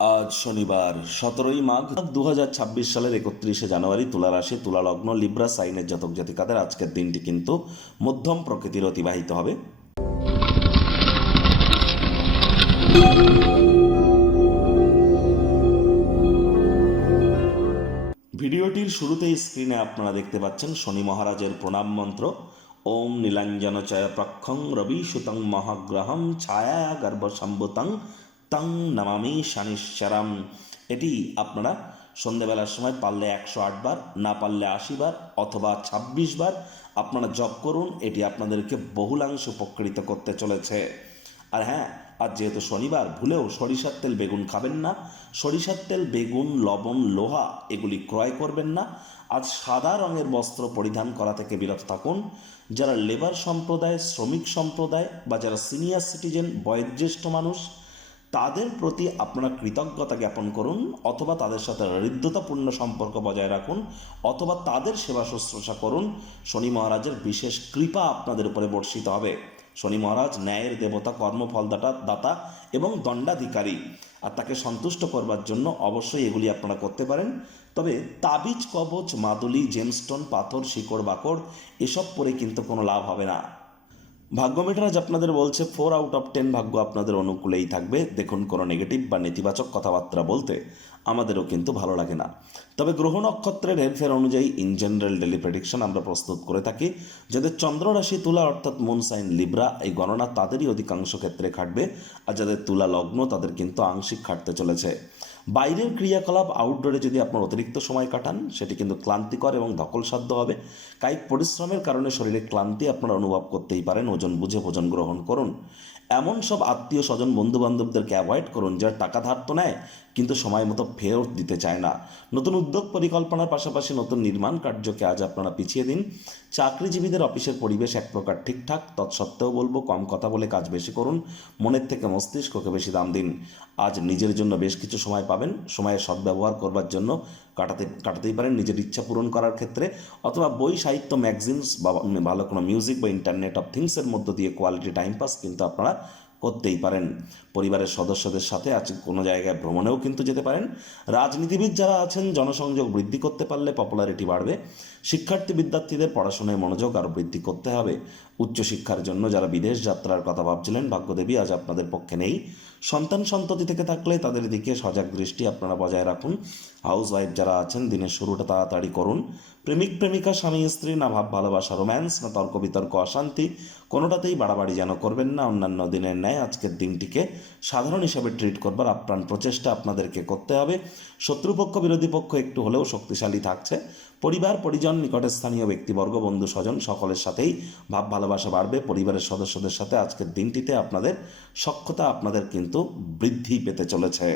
আজ শনিবার 17ই মাঘ 2026 সালের 31শে জানুয়ারি। তুলা রাশি, তুলা লগ্ন, লিব্রা সাইনের জাতক জাতিকাদের আজকের দিনটি কিন্তু মধ্যম প্রকৃতির অতিবাহিত হবে। ভিডিওটির শুরুতেই স্ক্রিনে আপনারা দেখতে পাচ্ছেন শনি মহারাজের প্রণাম মন্ত্র। ওম নীলাঞ্জন চয় প্রক্ষং রবি সুতং মহাগ্রহম ছায়া গর্ভসম্ভুতং তং নমামি শনিশ্চরম। এটি আপনারা সন্ধ্যেবেলার সময় পারলে 108 বার, না পারলে 80 বার অথবা 26 বার আপনারা জপ করুন। এটি আপনাদেরকে বহুলাংশে উপকৃত করতে চলেছে। আর হ্যাঁ, আজ যেহেতু শনিবার, ভুলেও সরিষার তেল বেগুন খাবেন না। সরিষার তেল, বেগুন, লবণ, লোহা এগুলি ক্রয় করবেন না। আজ সাদা রঙের বস্ত্র পরিধান করা থেকে বিরত থাকুন। যারা লেবার সম্প্রদায়, শ্রমিক সম্প্রদায় বা যারা সিনিয়র সিটিজেন, বয়োজ্যেষ্ঠ মানুষ, তাদের প্রতি আপনারা কৃতজ্ঞতা জ্ঞাপন করুন, অথবা তাদের সাথে হৃদ্যতাপূর্ণ সম্পর্ক বজায় রাখুন, অথবা তাদের সেবা শুশ্রূষা করুন। শনি মহারাজের বিশেষ কৃপা আপনাদের উপরে বর্ষিত হবে। শনি মহারাজ ন্যায়ের দেবতা, কর্মফলদাতা দাতা এবং দণ্ডাধিকারী। আর তাকে সন্তুষ্ট করবার জন্য অবশ্যই এগুলি আপনারা করতে পারেন। তবে তাবিজ, কবচ, মাদুলি, জেমস্টোন, পাথর, শিকড় বাকড় এসব পরে কিন্তু কোনো লাভ হবে না। ভাগ্য মিটার আজ আপনাদের বলছে 4 আউট অফ 10 ভাগ্য আপনাদের অনুকূলেই থাকবে। দেখুন, কোনো নেগেটিভ বা নেতিবাচক কথাবার্তা বলতে আমাদেরও কিন্তু ভালো লাগে না। তবে গ্রহ নক্ষত্রের হেরফের অনুযায়ী ইন জেনারেল ডেলি প্রেডিকশন আমরা প্রস্তুত করে থাকি। যাদের চন্দ্র রাশি তুলা অর্থাৎ মুন সাইন লিব্রা, এই গণনা তাদেরই অধিকাংশ ক্ষেত্রে খাটবে। আর যাদের তুলা লগ্ন তাদের কিন্তু আংশিক খাটতে চলেছে। বাইরের ক্রিয়াকলাপ, আউটডোরে যদি আপনার অতিরিক্ত সময় কাটান, সেটি কিন্তু ক্লান্তিকর এবং ধকলসাধ্য হবে। কায়িক পরিশ্রমের কারণে শরীরে ক্লান্তি আপনারা অনুভব করতেই পারেন। ওজন বুঝে ভোজন গ্রহণ করুন। এমন সব আত্মীয় স্বজন, বন্ধু বান্ধবদেরকে অ্যাভয়েড করুন যারা টাকা ধার তো নেয় কিন্তু সময় মতো ফেরত দিতে চায় না। নতুন উদ্যোগ পরিকল্পনার পাশাপাশি নতুন নির্মাণ কার্যকে আজ আপনারা পিছিয়ে দিন। চাকরিজীবীদের অফিসের পরিবেশ এক প্রকার ঠিকঠাক, তৎসত্ত্বেও বলবো কম কথা বলে কাজ বেশি করুন। মনের থেকে মস্তিষ্ককে বেশি দাম দিন। আজ নিজের জন্য বেশ কিছু সময় পাবেন। সময়ের সদ্ব্যবহার করবার জন্য কাটাতেই পারেন নিজের ইচ্ছা পূরণ করার ক্ষেত্রে, অথবা বই, সাহিত্য, ম্যাগাজিনস বা ভালো কোনো মিউজিক বা ইন্টারনেট অফ থিংসের মধ্য দিয়ে কোয়ালিটি টাইম পাস কিন্তু আপনারা করতেই পারেন। পরিবারের সদস্যদের সাথে আজ কোনো জায়গায় ভ্রমণেও কিন্তু যেতে পারেন। রাজনীতিবিদ যারা আছেন, জনসংযোগ বৃদ্ধি করতে পারলে পপুলারিটি বাড়বে। শিক্ষার্থী বিদ্যার্থীদের পড়াশোনায় মনোযোগ আরও বৃদ্ধি করতে হবে। উচ্চশিক্ষার জন্য যারা বিদেশ যাত্রার কথা ভাবছিলেন, ভাগ্যদেবী আজ আপনাদের পক্ষে নেই। সন্তান সন্ততি থেকে থাকলে তাদের দিকে সজাগ দৃষ্টি আপনারা বজায় রাখুন। হাউস ওয়াইফ যারা আছেন, দিনের শুরুটা তাড়াতাড়ি করুন। প্রেমিক প্রেমিকা, স্বামী স্ত্রী, না ভাব ভালোবাসা, রোম্যান্স, না তর্ক বিতর্ক, অশান্তি, কোনোটাতেই বাড়াবাড়ি যেন করবেন না। অন্যান্য দিনের ন্যায় আজকের দিনটিকে সাধারণ হিসাবে ট্রিট করবার আপ্রাণ প্রচেষ্টা আপনাদেরকে করতে হবে। শত্রুপক্ষ, বিরোধী পক্ষ একটু হলেও শক্তিশালী থাকছে। পরিবার, পরিজন, নিকটের স্থানীয় ব্যক্তিবর্গ, বন্ধু স্বজন সকলের সাথেই ভাব ভালোবাসা বাড়বে। পরিবারের সদস্যদের সাথে আজকের দিনটিতে আপনাদের সখ্যতা আপনাদের কিন্তু বৃদ্ধি পেতে চলেছে।